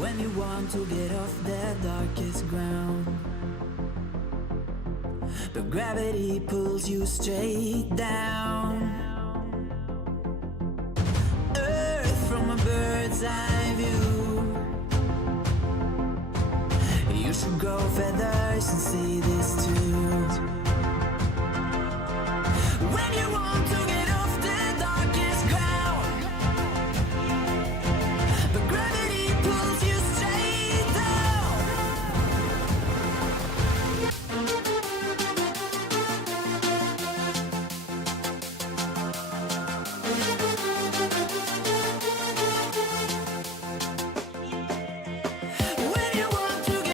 when you want to get off the darkest ground, but gravity pulls you straight down. Earth from a bird's eye view. You should grow feathers and see this too. When you want to